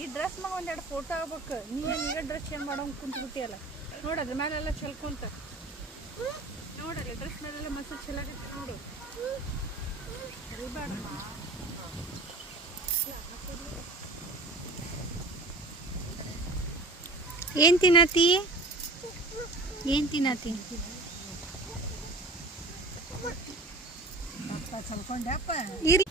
ಈ ಡ್ರೆಸ್ ಮ್ಯಾಗ ಒಂದೆರಡು ಫೋಟೋ ಆಗ್ಬೇಕು. ನೀವೇನು ಡ್ರೆಸ್ ಚೇಂಜ್ ಮಾಡೋಂಗೆ ಕುಂತ್ಬಿಟ್ಟಿಯಲ್ಲ. ನೋಡೋದ್ರ ಮೇಲೆಲ್ಲ ಚೆಲ್ಕೊಂತ ನೋಡಲ್ಲ ಡ್ರೆಸ್ ಮೇಲೆಲ್ಲ ಮಸಾಲೆ ಚೆಲ್ಲಾಗತ್ತೆ ನೋಡು. ಅರಿಬೇಡಮ್ಮ. ಏನು ತಿನ್ನತಿ? ಏನು ತಿನ್ನತಿ? ಚಲ್ಕೊಂಡ್ಯಪ್ಪ ಇರ್ಲಿ.